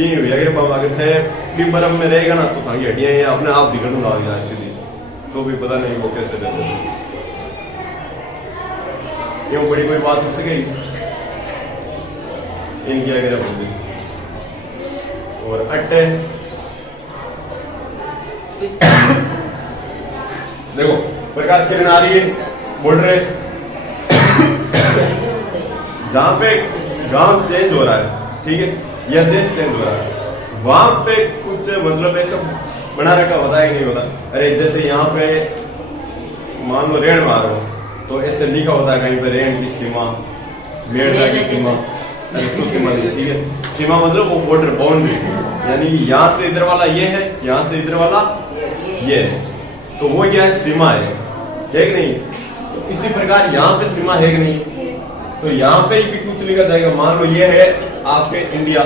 अगर अगर थे भी बर्फ में रहेगा ना तो कहीं हड्डियां अपने आप बिगड़ने लग जाए सीधी, तो भी पता नहीं वो कैसे रहते थे। यूं बड़ी कोई बात हो सकेगी इनकी अगर और अट्टे देखो प्रकाश किरण आ रही है, बोल रहे जहां पे गांव चेंज हो रहा है, ठीक है, या देश चेंज हो रहा है, वहां पे कुछ मतलब ऐसा बना रखा होता है कि नहीं होता। अरे जैसे यहाँ पे मान लो रेण मारो तो ऐसे लिखा होता है कहीं पे रेण की सीमा, मेड़ता की सीमा, तो सीमा, ठीक है, सीमा मतलब वो बॉर्डर बाउंड्री, यानी कि यहाँ से इधर वाला ये है, यहाँ से इधर वाला ये है, तो वो क्या है सीमा है कि नहीं। तो इसी प्रकार यहाँ पे सीमा है कि नहीं, तो यहाँ पे भी कुछ लिखा जाएगा, मान लो ये है आपके इंडिया,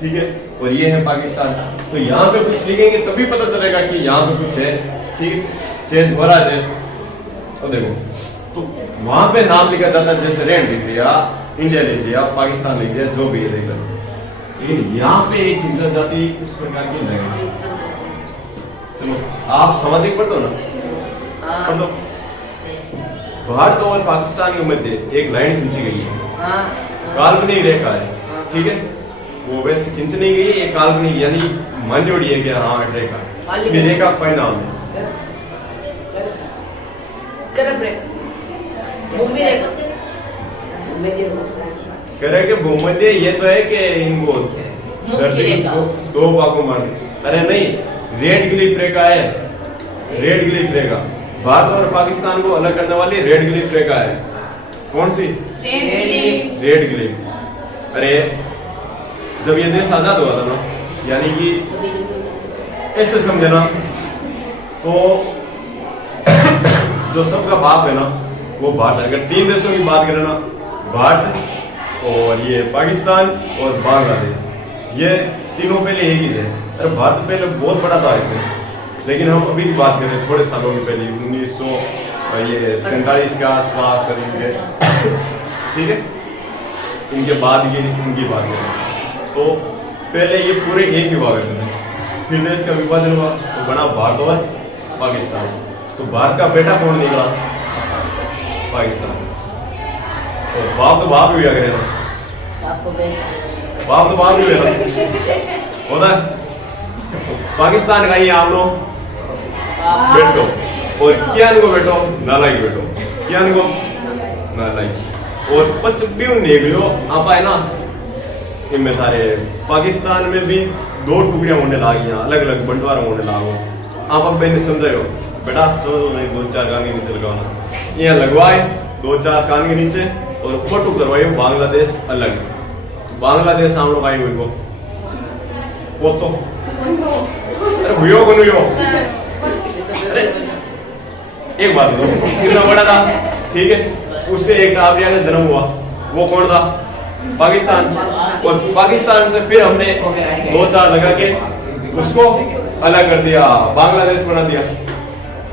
ठीक है, और ये है पाकिस्तान, तो यहाँ पे कुछ लिखेंगे तभी पता चलेगा कि यहाँ पे कुछ है, ठीक है, चेंज हो रहा है देश। तो देखो तो वहां पे नाम लिखा जाता है, जैसे रेंड लिख दिया, इंडिया लिख दिया, पाकिस्तान लिख दिया, जो भी है देख लो, लेकिन यहाँ पे एक हिंसा जाति उस प्रकार की नहीं। चलो आप सामाजिक पढ़ दो ना, पढ़ दो। भारत और पाकिस्तान के मध्य एक लाइन खींची गई है, काल्पनिक रेखा है, ठीक है। वो वैसे खींच नहीं गई, ये काल्पनिक यानी मान जोड़ी है कि हाँ रेखा, ये रेखा परिणाम है। कर्क रेखा, भूमि रेखा, करे के भूमध्य ये तो है कि इनको धरती रेखा। को दो भागों में बांटे। अरे नहीं, रेड ग्लिफ रेखा है, रेड ग्लिफ रेखा भारत और पाकिस्तान को अलग करने वाली रेड ग्लिफ रेखा है। कौन सी? Red glyph. अरे जब ये देश आजाद हुआ था ना, यानी कि ऐसे समझे ना, तो जो सबका बाप है ना वो भारत है। अगर तीन देशों की बात करें ना, भारत और ये पाकिस्तान और बांग्लादेश, ये तीनों पहले एक ही थे। अरे भारत पहले बहुत बड़ा था ऐसे, लेकिन हम अभी की बात करें थोड़े सालों की पहले 1947 के आसपास करीब के, ठीक है, इनके बाद ये इनकी बात करें तो पहले ये पूरे एक विभाग थे। फिर देश का विभाजन हुआ तो बना भारत और पाकिस्तान। तो भारत का बेटा कौन निकला? पाकिस्तान। तो बाप तो बाप ही हुआ करे ना, बाप तो बाप ही हुआ होता है। पाकिस्तान का ही आप लोग बेटो और क्या को बेटो नालाई बेटो, क्या को नालाई और पच भी निकलो आप है ना। इनमें थारे पाकिस्तान में भी दो टुकड़ियां होने लगी, अलग अलग बंटवारा होने लागो। आप अब मैंने समझाओ बेटा, समझ नहीं, 2-4 कान के नीचे लगाना, यहाँ लगवाए 2-4 कान के नीचे और फोटो करवाए बांग्लादेश अलग। बांग्लादेश हम लोग आए हुए को वो तो अरे भूयो को नहीं हो। अरे एक बात दो, कितना बड़ा था, ठीक है, उससे एक टाबरिया का जन्म हुआ, वो कौन था? पाकिस्तान। और पाकिस्तान से फिर हमने 2-4 लगा के उसको अलग कर दिया, बांग्लादेश बना दिया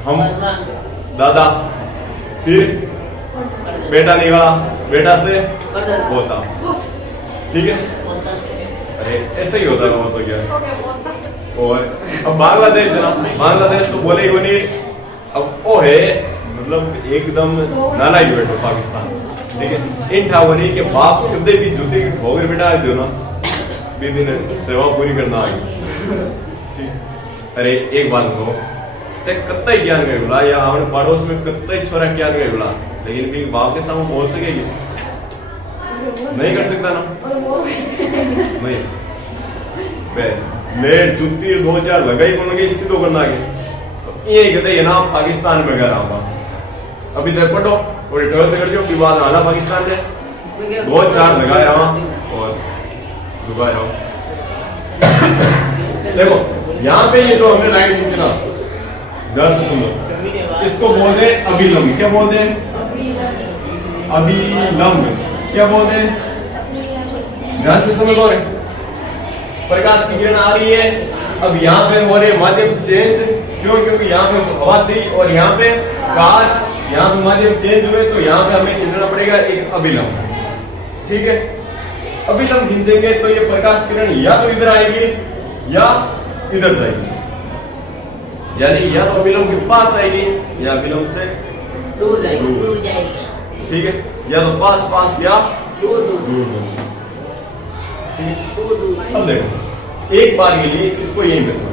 हम दादा। फिर बेटा निकला, बेटा से पोता, ठीक है। अरे ऐसे ही होता है वो तो क्या। और अब बांग्लादेश है ना, बांग्लादेश तो बोले ही नहीं, अब वो है मतलब एकदम नाला ही बैठो पाकिस्तान, ठीक है। इन ठावनी के बाप कदे भी जूते की ठोकर बेटा दो ना, बीबी ने सेवा पूरी करना आई। अरे एक बात कहो, ते कत्ते ज्ञान गए बोला या हमने पड़ोस में कत्ते छोरा ज्ञान गए बोला, लेकिन भी बाप के सामने बोल सकेगी? नहीं कर सकता ना, नहीं। मेरे जुत्ती 2-4 लगाई को लगे इससे तो करना आगे। तो ये कहते हैं ना पाकिस्तान में घर आऊंगा, अभी तक पढ़ो और 12th कर जो के बाद आना पाकिस्तान में 2-4 लगाए रहा और दुबई रहा। देखो यहाँ पे ये जो हमने लाइन खींची ना, 10 से सुनो, इसको बोलते हैं अभिलंब। क्या बोलते हैं? अभिलंब। क्या बोलते हैं? ध्यान से समझ लो। प्रकाश की किरण आ रही है, अब यहाँ पे हो रहे माध्यम चेंज, क्यों? क्योंकि यहाँ पे हवा थी और यहाँ पे कांच, यहाँ पे माध्यम चेंज हुए, तो यहाँ पे हमें खींचना पड़ेगा एक अभिलंब, ठीक है। अभिलंब खींचेंगे तो ये प्रकाश किरण या तो इधर आएगी या इधर जाएगी, यानी या तो अभिलंब के पास आएगी या अभिलंब से दूर जाएगी, ठीक है, या तो पास पास या दूर दूर। अब देखो एक बार के लिए इसको यहीं पे छोड़ो,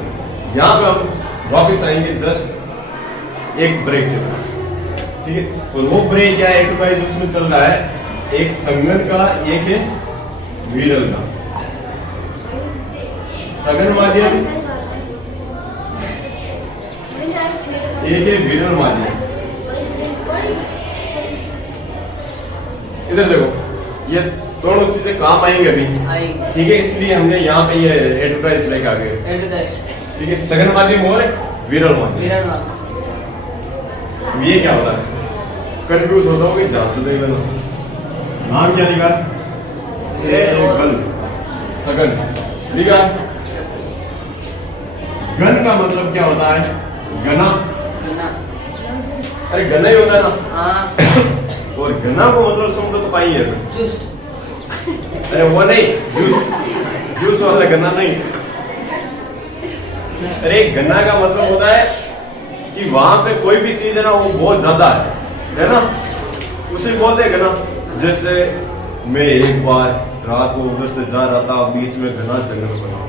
यहाँ पे हम वापिस आएंगे जस्ट एक ब्रेक के बाद, ठीक है। और वो ब्रेक क्या है, एक्सरसाइज उसमें चल रहा है, एक संगन का, एक है विरल का। सघन माध्यम, एक है विरल माध्यम। इधर देखो ये दोनों चीजें काम आएंगे अभी, ठीक है, इसलिए हमने यहाँ पे ये एडवर्टाइज लेके आ गए, ठीक है। सघन माध्यम और विरल माध्यम, ये क्या होता है? कंफ्यूज होता हो कि ध्यान से देख लेना। नाम क्या लिखा? सघन लिखा। घन का मतलब क्या होता है? घना। अरे घना ही होता है ना। और घना को मतलब समझो तो पाई है। अरे वो नहीं, जूस वाला गन्ना नहीं। अरे गन्ना का मतलब होता है कि वहां पे कोई भी चीज है ना वो बहुत ज्यादा है ना, उसे बोलते हैं गन्ना। जैसे मैं एक बार रात को उधर से जा रहा था, बीच में घना जंगल बना।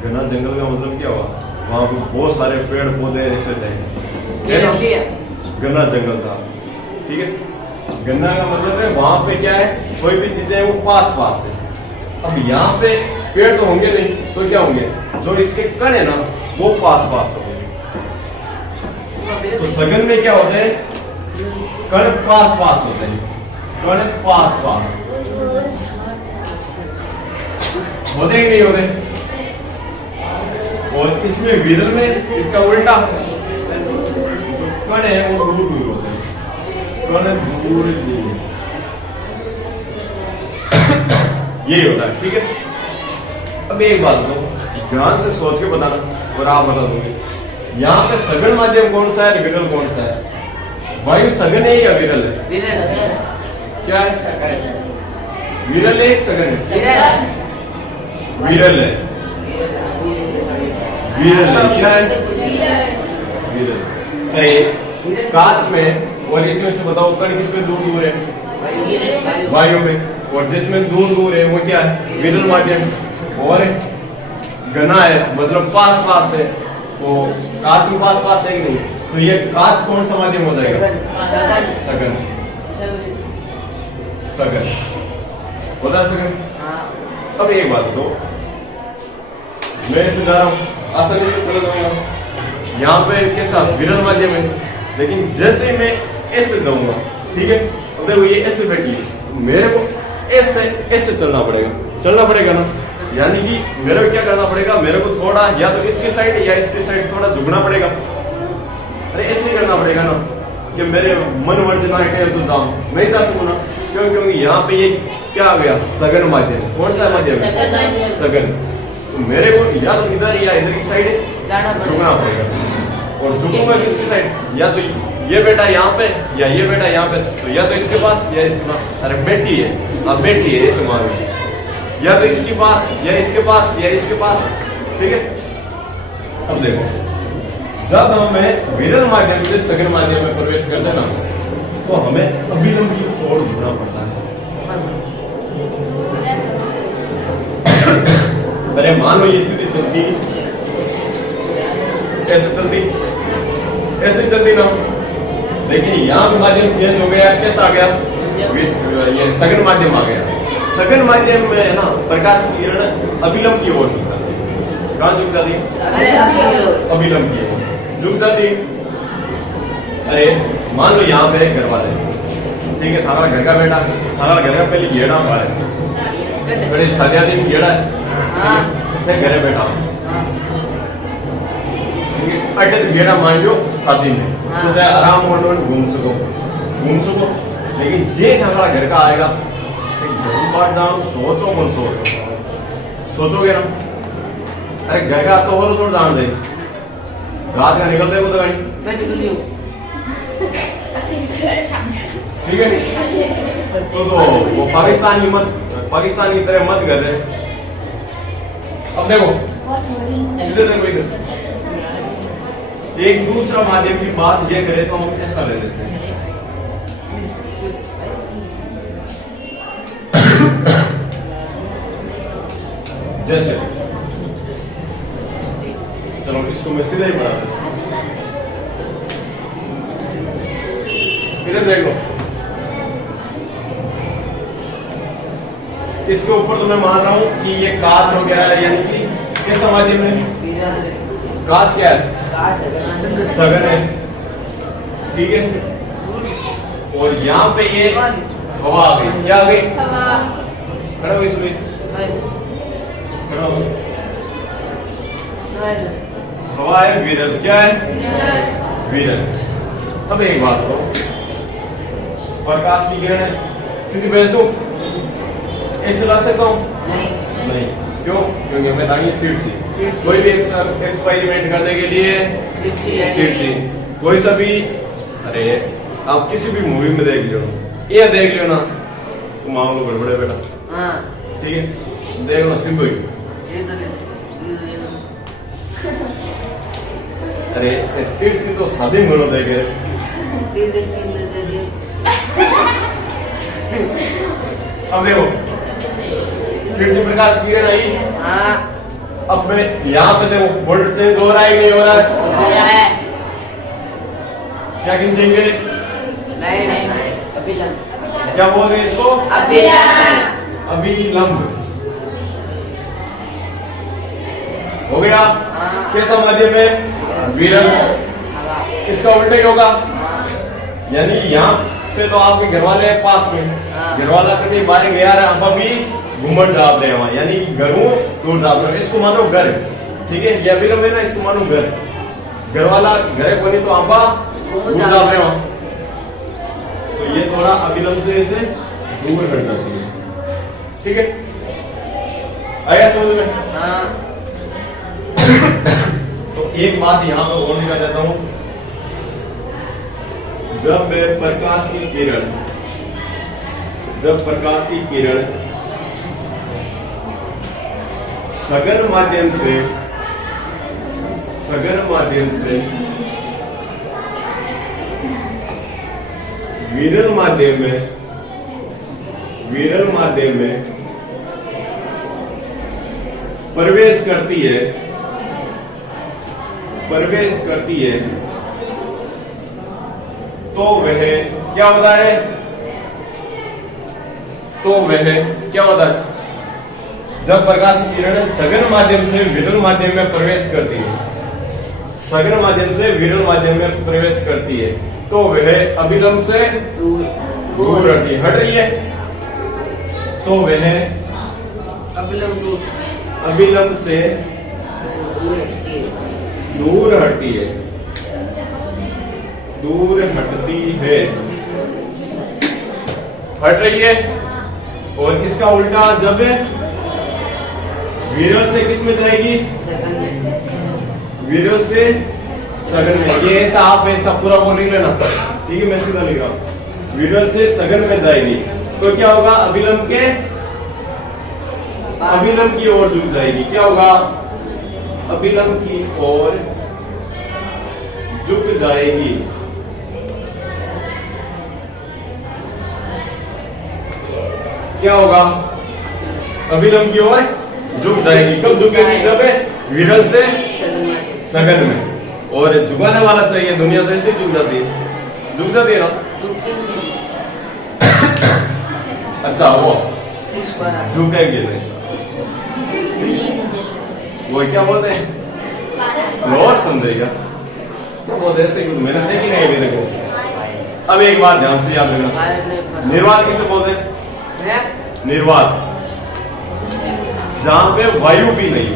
घना जंगल का मतलब क्या हुआ, वहां पे बहुत सारे पेड़ पौधे ऐसे थे, घना जंगल था। ठीक है, गन्ना का मतलब है वहां पे क्या है, कोई भी चीजें वो पास पास है। अब यहाँ पे पेड़ तो होंगे नहीं, तो क्या होंगे, जो इसके कण है ना वो पास पास होंगे। तो सघन में क्या होते हैं, कण पास पास होते हैं, कण पास पास होते ही नहीं होते। और इसमें विरल में इसका उल्टा, कण है वो दूर दूर होते हैं, कण दूर दूर यही होता है। ठीक है, अब एक बात बताओ, ध्यान से सोच के बताना और आप बता दोगे। यहाँ पे सघन माध्यम कौन सा है, विरल कौन सा है? वायु सघन है या विरल है? क्या है? विरल है, एक सघन है? विरल है, विरल है, क्या है? विरल। कांच में और इसमें से बताओ, कण किसमें दूर दूर है? वायु में। और जिसमें दूर दूर है वो क्या है, विरल माध्यम। और घना है मतलब पास पास है, तो कांच में पास पास है कि नहीं, तो ये कांच कौन सा माध्यम हो जाएगा? सघन। सघन होता है सघन। अब एक बात तो मैं इसे जा रहा हूं, आसानी से चला जाऊंगा। यहाँ पे कैसा विरल माध्यम है, लेकिन जैसे ही मैं ऐसे जाऊंगा, ठीक है, अब देखो ये ऐसे बैठी है, मेरे को ऐसे ऐसे चलना पड़ेगा ना। यानी कि मेरे को क्या करना पड़ेगा, मेरे को थोड़ा या तो इसके साइड या इसके साइड थोड़ा झुकना पड़ेगा। अरे ऐसे ही करना पड़ेगा ना कि मेरे मन मर्जी ना है तो जाऊं, नहीं जा सकूं ना। क्यों? क्योंकि यहाँ पे ये क्या आ गया, सघन माध्यम। कौन सा माध्यम है? सघन। तो मेरे को या तो इधर या इधर की साइड झुकना पड़ेगा। और झुकूंगा किसकी साइड, या तो ये बेटा यहाँ पे या ये बेटा यहाँ पे, तो या तो इसके पास या इसके पास। अरे बेटी है, अब बेटी है ऐसे मान लो, या तो इसके पास या इसके पास या इसके पास। ठीक है, अब देखो, जब हमें विरल माध्यम से सघन माध्यम में प्रवेश करते हैं ना, तो हमें अभिलंब की ओर झुकना पड़ता है। अरे मान लो ये स्थिति चलती, ऐसे चलती, ऐसे चलती ना, लेकिन यहाँ पे माध्यम चेंज हो गया, कैसा आ गया, ये सघन माध्यम आ गया। सघन माध्यम में है ना, प्रकाश की किरण अभिलंब की ओर झुक जाती है। कहाँ झुक जाती है? अभिलंब की ओर झुक जाती है। अरे मान लो यहाँ पे घर वाले, ठीक है, थारा घर का बेटा, थारा घर का पहले घेड़ा बाहर है, बड़े शादियां दिन घेड़ा है, फिर घरे बैठा अटे तो घेड़ा मान लो शादी में, तो आराम घूम सको। लेकिन जे हमारा घर का आएगा, बात जाओ, सोचोगे ना। अरे घर का तो और थोड़ा जान दे, रात का निकल देगा तो गाड़ी, ठीक है। तो वो पाकिस्तान की तरह मत कर रहे। अब देखो इधर देखो, इधर एक दूसरा माध्यम की बात ये करे तो हम ऐसा ले लेते हैं। जैसे चलो इसको मैं सीधा ही बढ़ा देता हूं, इधर देख लो, इसके ऊपर तो मैं मान रहा हूं कि ये कांच हो गया है, यानी कि कैसा माध्यम है, कांच क्या है, सघन है, ठीक है। और यहाँ पे ये हवा आ गई, क्या आ गई, खड़ा हो इसमें, खड़ा हो, हवा है, विरल, क्या है, विरल। अब एक बात करो, प्रकाश की किरण है, सीधी भेज दो, ऐसे ला सकता हूँ? नहीं। क्यों? क्योंकि मैं लानी तिरछी। कोई भी एक्सपेरिमेंट करने के लिए तिरछी, कोई सा भी, अरे आप किसी भी मूवी में देख लो, ये देख लो ना, तो मामला गड़बड़े बेटा, ठीक है, देख लो सिंधु ही। अरे तिरछी तो सादे मिलो देखे, अब देखो फिर से प्रकाश की किरण आई। हाँ अब मैं यहाँ पे देखो वोल्ट चेंज हो रहा है कि नहीं हो रहा है? हो रहा है। क्या खींचेंगे? नहीं अभिलंब। क्या बोल रहे हैं इसको? अभिलंब। अभिलंब। हो गया। हाँ। कैसा माध्यम है? विरल। हवा। इसका उल्टा ही होगा, हाँ। यानी यहाँ पे तो आपके घर वाले हैं पास में, हाँ। घर वाला कभी बारे गया रहा, हम अभी घूमन डाल रहे हैं वहां, यानी घरों दूर डाल रहे हैं। इसको मानो घर, ठीक है? यह विरल है ना, इसको मानो घर। घर वाला घर को नहीं तो आंबा दूर डाल रहे हैं वहां, तो ये थोड़ा अभिलंब से इसे दूर हट जाती है, ठीक है? आया समझ में? हाँ। तो एक बात यहां पर और लिखा जाता हूं, जब प्रकाश की किरण सघन माध्यम से विरल माध्यम में प्रवेश करती है तो वह क्या होता है? जब प्रकाश की किरण सघन माध्यम से विरल माध्यम में प्रवेश करती है, तो वह अभिलंब से दूर हट रही है, तो वह अभिलंब से दूर हटती है, हट रही है। और इसका उल्टा जब विरल से किस में जाएगी? विरल से सघन में। ये ऐसा आप ऐसा पूरा बोल नहीं लेना, ठीक है? मैं सीधा लिख रहा हूं, विरल से सघन में जाएगी तो क्या होगा? अभिलंब की ओर झुक जाएगी। क्या होगा? अभिलंब की ओर झुक जाएगी। क्या होगा? अभिलंब की ओर झुक जाएगी। कब झुकेगी? जब विरल से सघन में। और झुकाने वाला चाहिए, दुनिया तो ऐसे झुक जाती है ना। अच्छा वो झुकेंगे नहीं, वो क्या बोलते हैं? फ्लोर समझेगा वो ऐसे मैंने देखी नहीं मेरे को। अब एक बार ध्यान से याद रखना, निर्वात किसे बोलते हैं? निर्वात जहां पे वायु भी नहीं हो,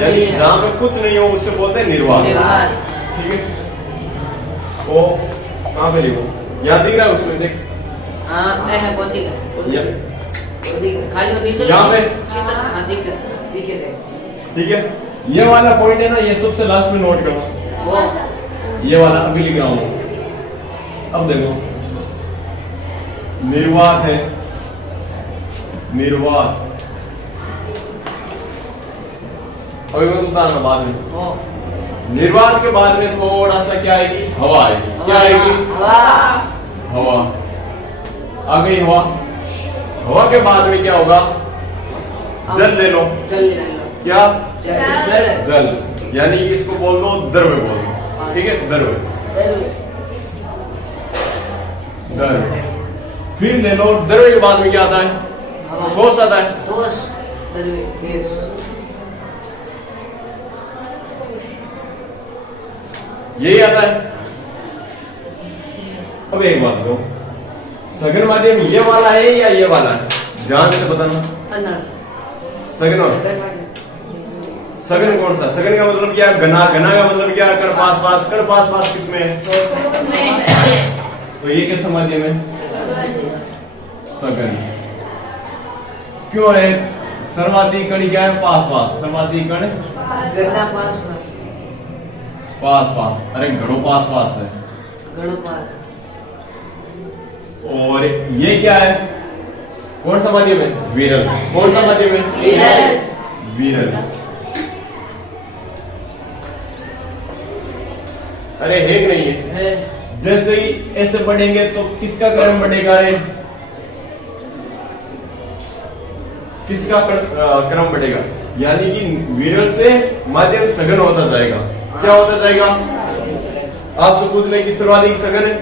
यानी जहां पे कुछ नहीं हो उससे बोलते हैं निर्वात, ठीक है? वो कहां पे लिखो? याद दिख रहा है उसमें? देख यहाँ पे, ठीक है? ये वाला पॉइंट है ना, ये सबसे लास्ट में नोट करो। ये वाला अभी लिख रहा हूं। अब देखो निर्वात है, निर्वात अभी मैं बताना बाद में। निर्वात के बाद में थोड़ा सा क्या आएगी? हवा आएगी। क्या आएगी? हवा आ गई। हवा के बाद में क्या होगा? जल ले लो। क्या? जल, यानी इसको बोल दो द्रव्य बोल दो, ठीक है? द्रव्य। फिर ले लो, द्रव्य के बाद में क्या आता है? ठोस आता है। यही आता है। अब एक बात दो, सघन माध्यम ये वाला है या ये वाला है? ध्यान से बताना। सघन और सघन कौन सा? सघन का मतलब क्या? घना। घना का मतलब क्या? कण पास पास। कण पास पास किसमें है? तो ये कैसा माध्यम है? सघन। क्यों है? सर्वाधिक कण क्या है? पास पास। सर्वाधिक कण पास पास। अरे घड़ो पास पास है। और ये क्या है? कौन सा माध्यम है? विरल। कौन सा माध्यम है? विरल। अरे है कि नहीं है? जैसे ही ऐसे बढ़ेंगे तो किसका क्रम बढ़ेगा? रे किसका क्रम बढ़ेगा, यानी कि विरल से मध्यम सघन होता जाएगा। क्या होता जाएगा? आपसे पूछ ले कि सर्वाधिक सघन है,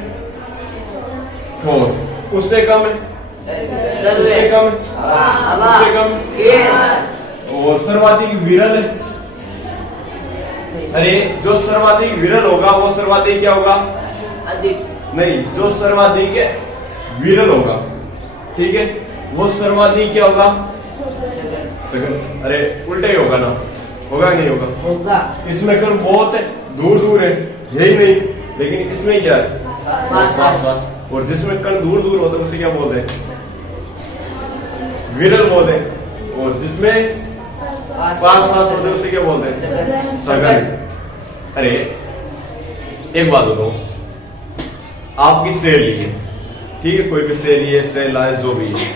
ठोस, उससे कम है, उससे कम है, उससे कम, और सर्वाधिक विरल है। अरे जो सर्वाधिक विरल होगा वो सर्वाधिक क्या होगा? अधिक नहीं, जो सर्वाधिक विरल होगा, ठीक है, वो सर्वाधिक क्या होगा? सघन। अरे उल्टे ही होगा ना, होगा नहीं होगा? होगा। इसमें कण बहुत है, दूर दूर है, यही नहीं, लेकिन इसमें क्या है? पास। और जिसमें कण दूर दूर होता है उसे क्या बोलते हैं? विरल बोलते हैं। और जिसमें पास पास होते हैं उसे क्या बोलते हैं? सघन। अरे एक बात बताओ, आपकी सहेली है, ठीक है, कोई भी सहेली है, सहेला है, जो भी है,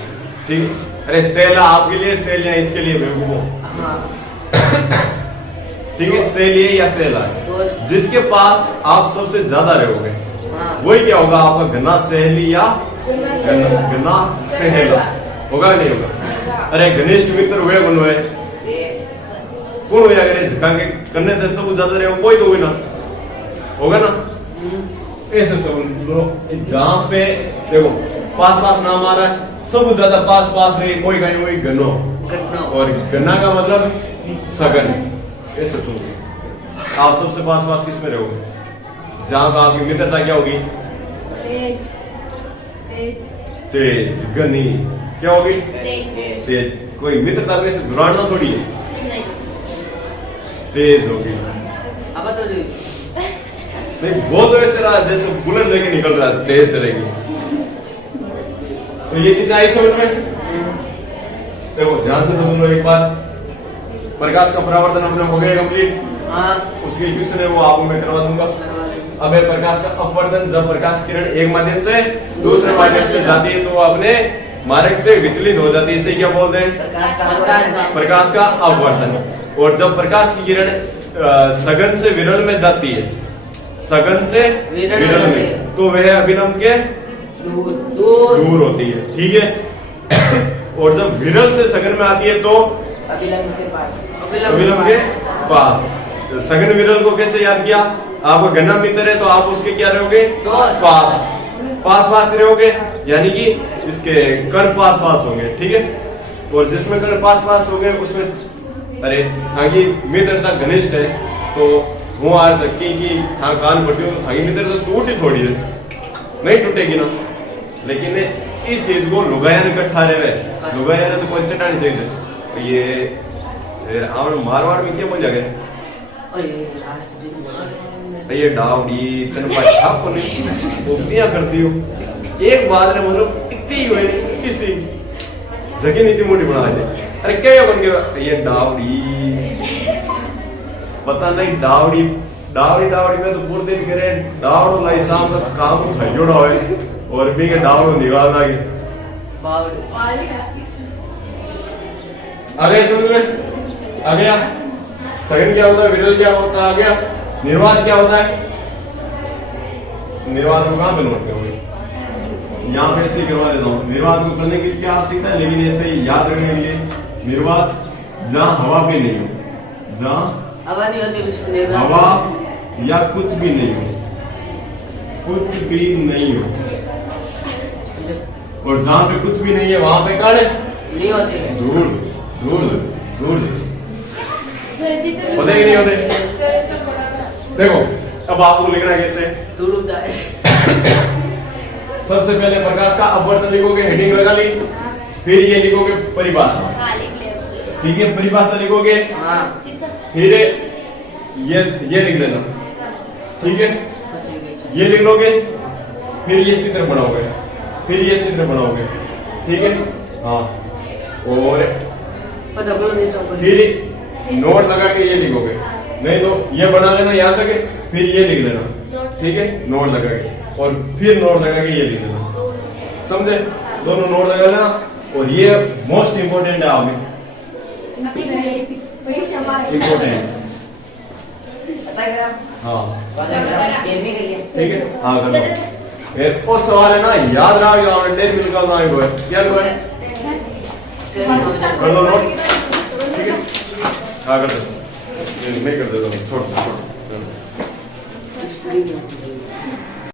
ठीक है। अरे सहेला आपके लिए, सहेलियां इसके लिए बेवकूफ, ठीक है, सहेली है या सहेला है, जिसके पास आप सबसे ज्यादा रहोगे वही क्या होगा? आपका घना सहेली या घना सहेला होगा, नहीं होगा? अरे घनिष्ठ मित्र हुए कौन हुए? कौन हुआ? अरे झकांगे करने से सब ज्यादा रहे कोई तो हुई ना, होगा ना? ऐसे सब जहाँ पे देखो पास पास नाम आ रहा है, सब ज्यादा पास पास रहे, कोई कहीं वही घनो, और घना का मतलब सघन। ऐसे सुनो, आप सबसे पास पास किस में रहोगे? जहां पर आपकी मित्रता क्या होगी? तेज, घनी, क्या होगी? तेज। कोई मित्रता में से दुराड़ना थोड़ी है, तेज होगी। अब तो नहीं, वो तो ऐसे रहा जैसे बुलेट लेके निकल रहा है, तेज चलेगी। तो ये चीज आई समझ में? देखो ध्यान से समझ लो एक बात, प्रकाश का परावर्तन अपना हो गया कंप्लीट। उसके क्वेश्चन है वो आपको मैं करवा दूंगा। अब है प्रकाश का अपवर्तन, जब प्रकाश किरण एक माध्यम से दूसरे माध्यम से जाती है तो वो अपने मार्ग से विचलित हो जाती है, इसे क्या बोलते हैं? प्रकाश का अपवर्तन। और जब प्रकाश की किरण सघन से विरल में जाती है, सघन से विरल में, तो वह अभिलंब के दूर होती है, ठीक है। और जब विरल से सघन में आती है तो अभिलंब से पास, अभिलंब के पास। सघन विरल को कैसे याद किया? आपका घना मित्र है तो आप उसके क्या रहोगे? पास, पास पास रहोगे, यानी कि इसके कण पास पास होंगे, ठीक है। और जिसमें कण पास पास होंगे उसमें, अरे आगे मित्रता घनिष्ठ है तो वो आज तक की हाँ कान पट्टी आगे मित्रता टूटी थोड़ी है, नहीं टूटेगी ना। लेकिन इस चीज को लुगाया इकट्ठा रहे, लुगाया तो कोई चटानी चाहिए। तो ये मारवाड़ में क्या बोल जाएगा? ये डावड़ी वो क्या करती हो? एक बात ने मतलब इतनी हुई किसी जगह नीति मोटी बना दे। अरे क्या बन गया ये डावड़ी? पता नहीं डावड़ी डावड़ी डावड़ी में तो पूरे दिन करे डावड़ो लाई शाम तक काम थयोड़ा होए और भी के डावड़ो निकाल आगे आ गए समझ में? आ गया। सघन क्या होता है, विरल क्या होता है, आ गया। निर्वात क्या होता है? निर्वात को कहां बनवाते हो? यहाँ पे ऐसे करवा देता हूँ। निर्वात को करने के लिए क्या आवश्यकता है, लेकिन ऐसे याद रखने के लिए निर्वात जहाँ हवा भी नहीं हो, जहाँ हवा नहीं होती, हवा या कुछ भी नहीं हो, कुछ भी नहीं हो, और जहाँ पे कुछ भी नहीं है वहां पे कण नहीं होते, दूर दूर दूर होते ही नहीं होते। देखो अब आपको लिखना है कैसे? दूर होता है। सबसे पहले प्रकाश का अपवर्तन लिखोगे, हेडिंग लगा ली, फिर ये लिखोगे परिभाषा, ठीक है, परिभाषा लिखोगे, फिर ये लिख लेना, ठीक है, ये लिख लोगे, फिर ये चित्र बनाओगे, फिर ये चित्र बनाओगे, ठीक है, हाँ, और फिर नोट लगा के ये लिखोगे, नहीं तो ये बना लेना याद रखे, फिर ये लिख लेना, ठीक है, नोट लगा के, और फिर नोट लगा के ये लिख लेना, समझे? दोनों नोट लगा लेना। और ये मोस्ट इम्पोर्टेंट है, आप इम्पोर्टेंट, हाँ ठीक है, हाँ कर लो। फिर वो सवाल है ना, याद रहा 1.5 मिनट का क्या है? इससे भी हो जाए। कर दो नोट, ठीक है? हाँ कर दो, मैं कर देता हूँ, छोड़ दो, छोड़ दो। हिस्ट्री में